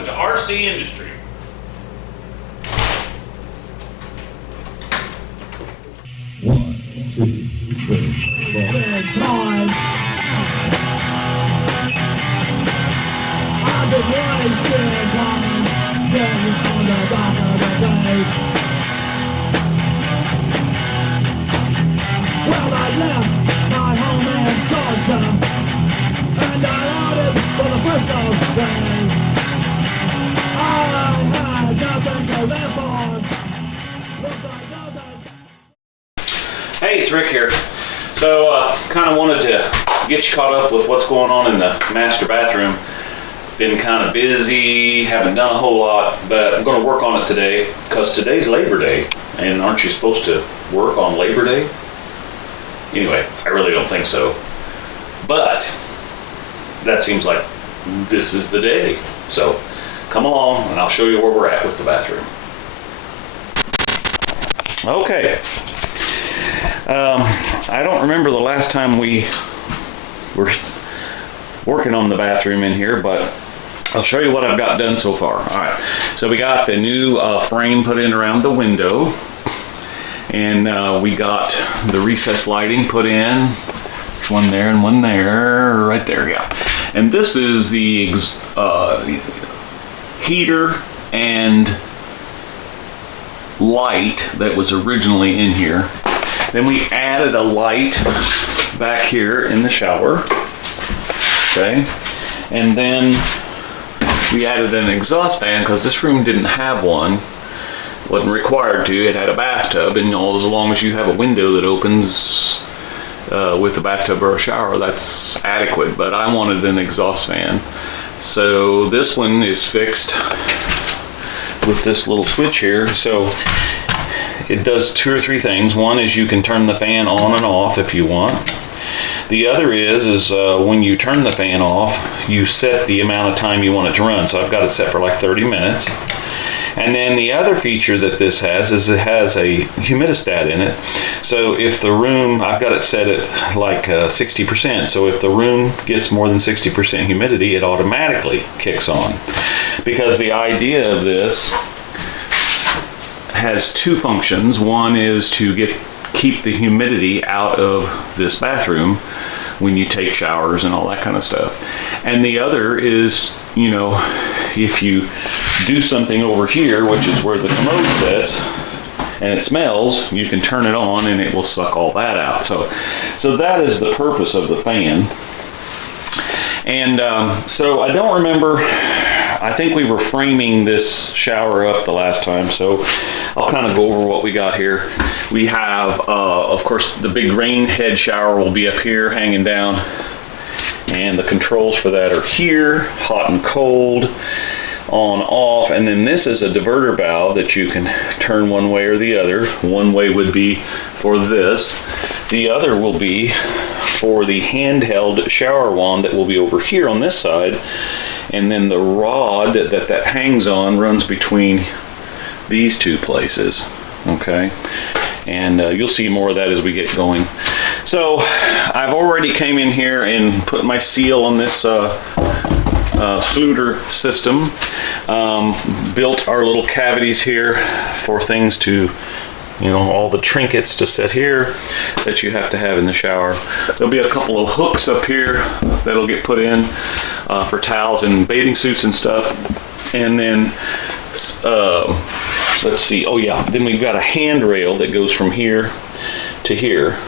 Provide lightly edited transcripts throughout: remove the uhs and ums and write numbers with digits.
welcome to RC Industry. One, two, three, four. Spend time. I've been wasting time sitting on the dock of the bay. Well, I left my home in Georgia, and I outed for the Frisco train. I had nothing to live for. Looks like nothing. Hey, it's Rick here. So, kind of wanted to get you caught up with what's going on in the master bathroom. Been kind of busy, haven't done a whole lot, but I'm going to work on it today because today's Labor Day, and aren't you supposed to work on Labor Day? Anyway, I really don't think so. But that seems like this is the day. So, come along and I'll show you where we're at with the bathroom. Okay. I don't remember the last time we were working on the bathroom in here, but I'll show you what I've got done so far. Alright, so we got the new frame put in around the window, and we got the recessed lighting put in. There's one there and one there, right there, yeah. And this is the heater and light that was originally in here. Then we added a light back here in the shower, okay, and then we added an exhaust fan because this room didn't have one, wasn't required to. It had a bathtub, and as long as you have a window that opens with a bathtub or a shower, that's adequate, but I wanted an exhaust fan. So this one is fixed with this little switch here. So it does two or three things. One is you can turn the fan on and off if you want. The other is when you turn the fan off, you set the amount of time you want it to run. So I've got it set for like 30 minutes. And then the other feature that this has is it has a humidistat in it. So if the room, I've got it set at like 60%. So if the room gets more than 60% humidity, it automatically kicks on. Because the idea of this has two functions. One is to keep the humidity out of this bathroom when you take showers and all that kind of stuff. And the other is, you know, if you do something over here, which is where the commode sits, and it smells, you can turn it on and it will suck all that out. So that is the purpose of the fan. And so I don't remember, I think we were framing this shower up the last time, so I'll kind of go over what we got here. We have, of course, the big rain head shower will be up here hanging down, and the controls for that are here, hot and cold, on, off, and then this is a diverter valve that you can turn one way or the other. One way would be for this. The other will be for the handheld shower wand that will be over here on this side, and then the rod that hangs on runs between these two places, okay? And you'll see more of that as we get going. So I've already came in here and put my seal on this Fluter system, built our little cavities here for things to, you know, all the trinkets to set here that you have to have in the shower. There'll be a couple of hooks up here that'll get put in for towels and bathing suits and stuff. And then let's see, oh yeah, then we've got a handrail that goes from here to here.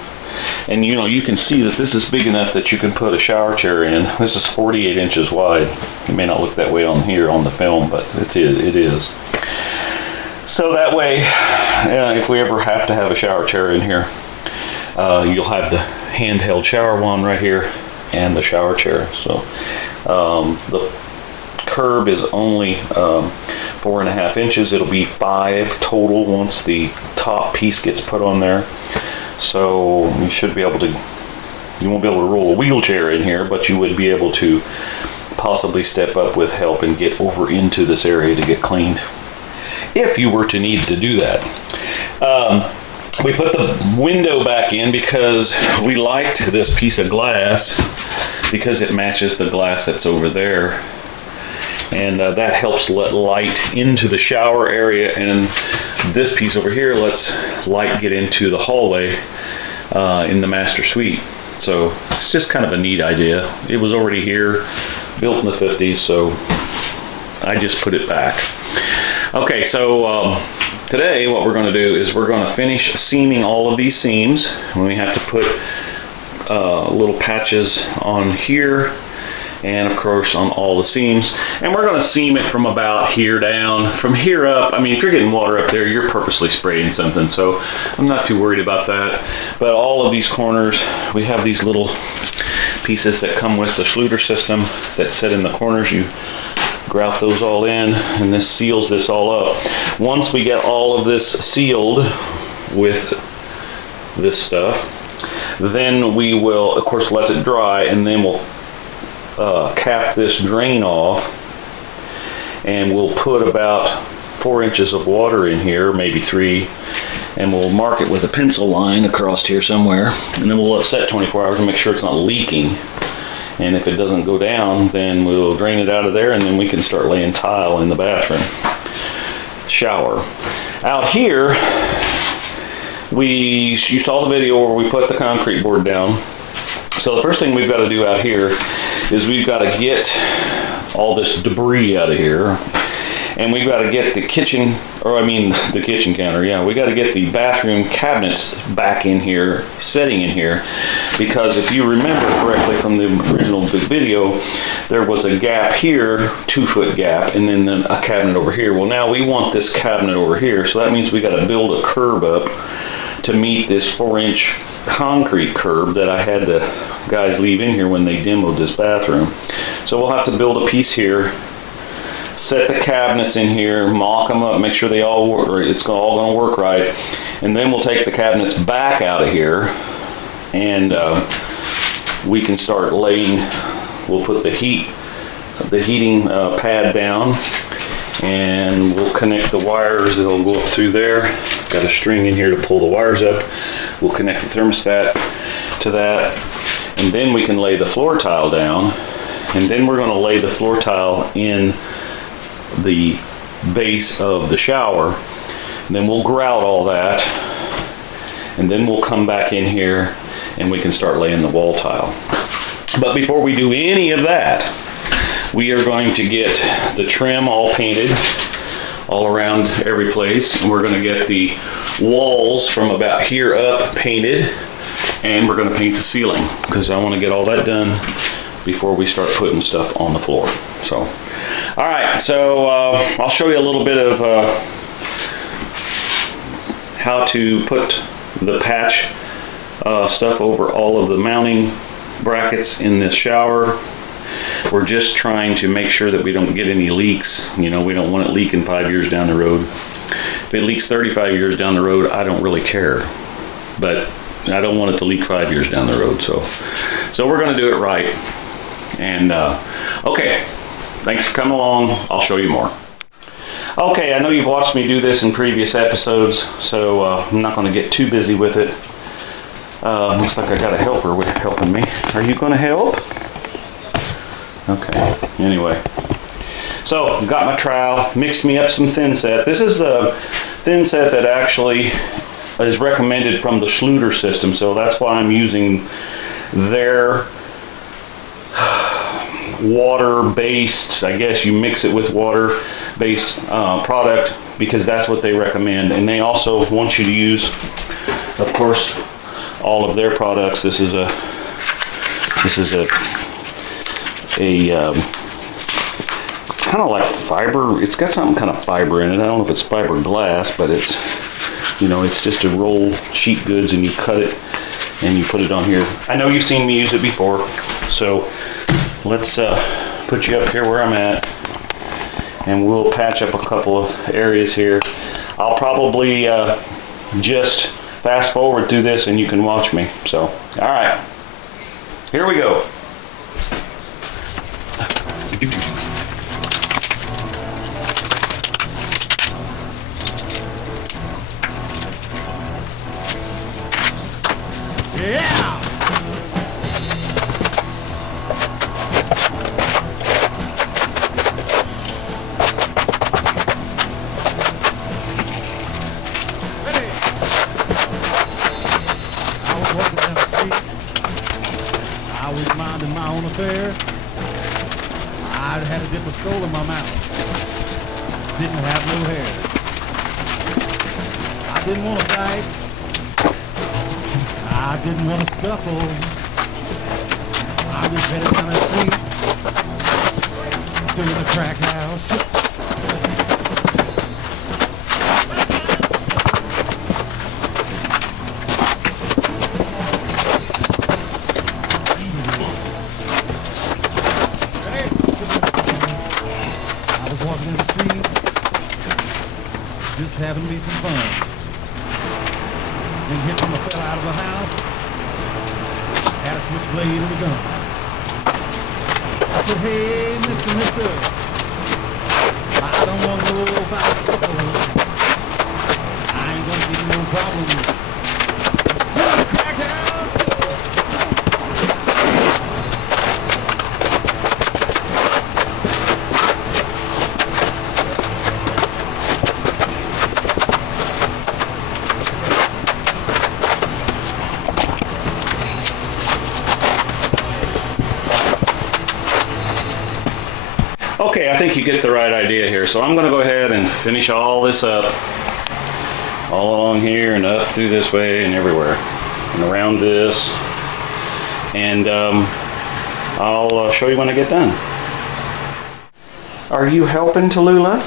And you know, you can see that this is big enough that you can put a shower chair in. This is 48 inches wide. It may not look that way on here on the film, but it is. So that way, if we ever have to have a shower chair in here, you'll have the handheld shower wand right here and the shower chair. So the curb is only 4.5 inches. It'll be 5 total once the top piece gets put on there. So you should be able to, you won't be able to roll a wheelchair in here, but you would be able to possibly step up with help and get over into this area to get cleaned, if you were to need to do that. We put the window back in because we liked this piece of glass because it matches the glass that's over there. and that helps let light into the shower area, and this piece over here lets light get into the hallway in the master suite. So it's just kind of a neat idea. It was already here, built in the 50s, so I just put it back. Okay, so today what we're going to do is we're going to finish seaming all of these seams. We have to put little patches on here, and of course on all the seams, and we're going to seam it from about here down. From here up, I mean, if you're getting water up there, you're purposely spraying something, so I'm not too worried about that. But all of these corners, we have these little pieces that come with the Schluter system that sit in the corners. You grout those all in, and this seals this all up. Once we get all of this sealed with this stuff, then we will, of course, let it dry, and then we'll cap this drain off, and we'll put about 4 inches of water in here, maybe 3, and we'll mark it with a pencil line across here somewhere, and then we'll let it set 24 hours and make sure it's not leaking. And if it doesn't go down, then we'll drain it out of there, and then we can start laying tile in the bathroom shower. Out here, you saw the video where we put the concrete board down. So the first thing we've got to do out here is we've got to get all this debris out of here, and we've got to get the kitchen counter, yeah, we got to get the bathroom cabinets back in here, setting in here, because if you remember correctly from the original video, there was a gap here, 2-foot gap, and then a cabinet over here. Well, now we want this cabinet over here, so that means we got to build a curb up to meet this 4-inch concrete curb that I had the guys leave in here when they demoed this bathroom. So we'll have to build a piece here, set the cabinets in here, mock them up, make sure they all work, or it's all going to work right, and then we'll take the cabinets back out of here, and we can start laying. We'll put the heating pad down, and we'll connect the wires that'll go up through there. Got a string in here to pull the wires up. We'll connect the thermostat to that, and then we can lay the floor tile down, and then we're going to lay the floor tile in the base of the shower, and then we'll grout all that, and then we'll come back in here and we can start laying the wall tile. But before we do any of that, we are going to get the trim all painted all around every place, and we're going to get the walls from about here up painted, and we're going to paint the ceiling, because I want to get all that done before we start putting stuff on the floor. So alright, so I'll show you a little bit of how to put the patch stuff over all of the mounting brackets in this shower. We're just trying to make sure that we don't get any leaks. You know, we don't want it leaking 5 years down the road. If it leaks 35 years down the road, I don't really care. But I don't want it to leak 5 years down the road. So we're going to do it right. And okay, thanks for coming along. I'll show you more. Okay, I know you've watched me do this in previous episodes, so I'm not going to get too busy with it. Looks like I got a helper helping me. Are you going to help? Okay, anyway. So, got my trowel, mixed me up some thin set. This is the thin set that actually is recommended from the Schluter system, so that's why I'm using their water-based, I guess you mix it with water-based product, because that's what they recommend. And they also want you to use, of course, all of their products. This is a kind of like fiber. It's got some kind of fiber in it. I don't know if it's fiberglass, but it's, you know, it's just a roll sheet goods, and you cut it and you put it on here. I know you've seen me use it before, so let's put you up here where I'm at, and we'll patch up a couple of areas here. I'll probably just fast forward through this and you can watch me. So, alright, here we go. Yeah! there, I had a dip of skull in my mouth. Didn't have no hair. I didn't want to fight. I didn't want to scuffle. I just headed down the street, doing the crack house shuffle. I was walking in the street, just having me some fun. Then hit from a fell out of a house, had a switchblade and a gun. I said, hey, mister, I don't want nobody scuffle. I ain't gonna give you no problems. Doing the crack house shuffle. Okay, I think you get the right idea here. So I'm going to go ahead and finish all this up, all along here and up through this way and everywhere, and around this, and I'll show you when I get done. Are you helping, Tallulah?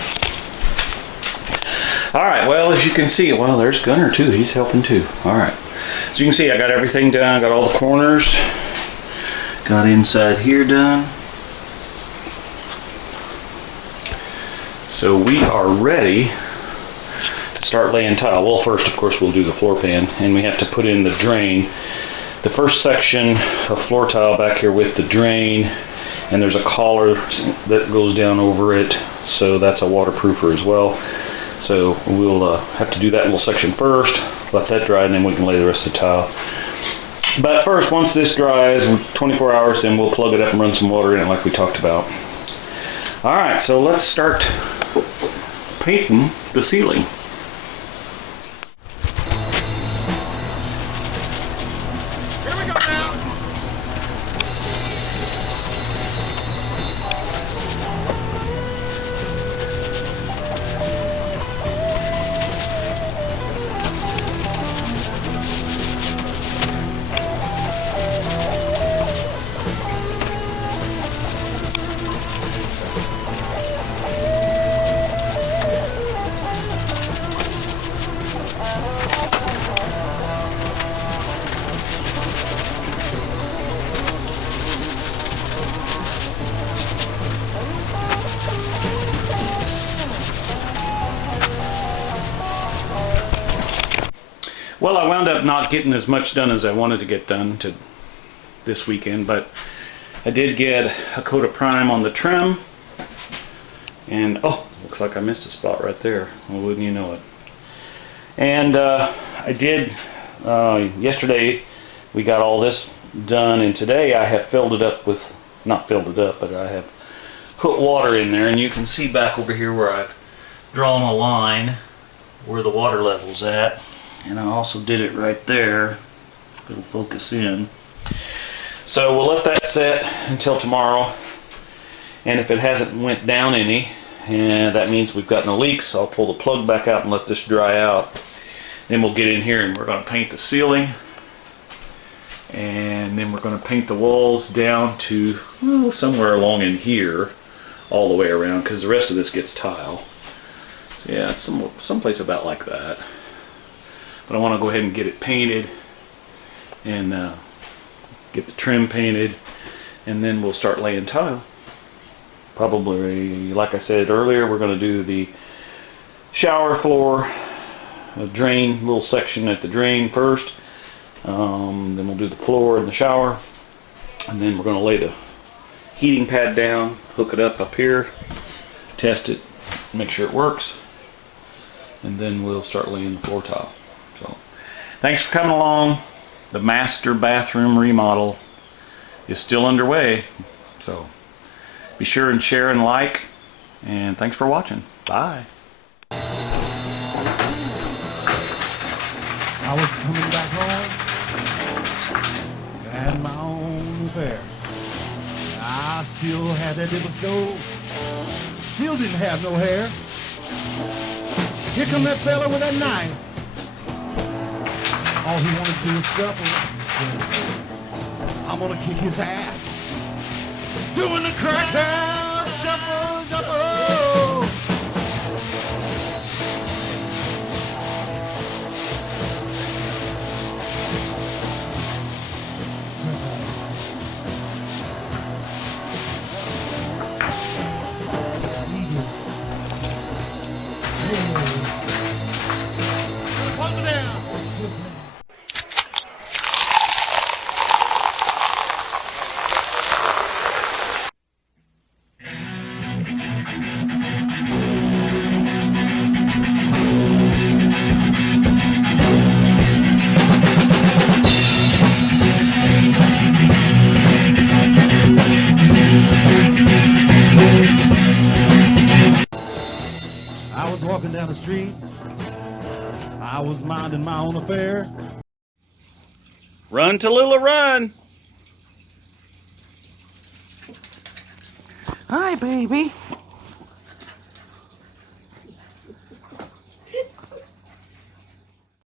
All right. Well, as you can see, well, there's Gunner too. He's helping too. All right. So you can see I got everything done. I got all the corners. Got inside here done. So we are ready to start laying tile. Well, first, of course, we'll do the floor pan, and we have to put in the drain. The first section of floor tile back here with the drain, and there's a collar that goes down over it, so that's a waterproofer as well. So we'll have to do that little section first, let that dry, and then we can lay the rest of the tile. But first, once this dries, 24 hours, then we'll plug it up and run some water in it like we talked about. Alright, so let's start painting the ceiling. Here we go now. Well, I wound up not getting as much done as I wanted to get done this weekend, but I did get a coat of prime on the trim, and oh, looks like I missed a spot right there. Well, wouldn't you know it? And I did, yesterday we got all this done, and today I have filled it up with, not filled it up, but I have put water in there, and you can see back over here where I've drawn a line where the water level's at. And I also did it right there. It'll focus in. So we'll let that set until tomorrow. And if it hasn't went down any, and that means we've got no leaks, I'll pull the plug back out and let this dry out. Then we'll get in here and we're going to paint the ceiling. And then we're going to paint the walls down to somewhere along in here, all the way around, because the rest of this gets tile. So yeah, it's someplace about like that. But I want to go ahead and get it painted and get the trim painted, and then we'll start laying tile. Probably, like I said earlier, we're going to do the shower floor, a drain, little section at the drain first. Then we'll do the floor and the shower, and then we're going to lay the heating pad down, hook it up here, test it, make sure it works, and then we'll start laying the floor tile. So, thanks for coming along. The master bathroom remodel is still underway. So, be sure and share and like. And thanks for watching. Bye. I was coming back home, had my own affair. still had that little stove. Still didn't have no hair. Here come that fella with that knife. All he wanted to do was scuffle. I'm gonna kick his ass. Doing the cracker shuffle, shuffle. I was walking down the street. I was minding my own affair. Run, Tallulah, run! Hi, baby.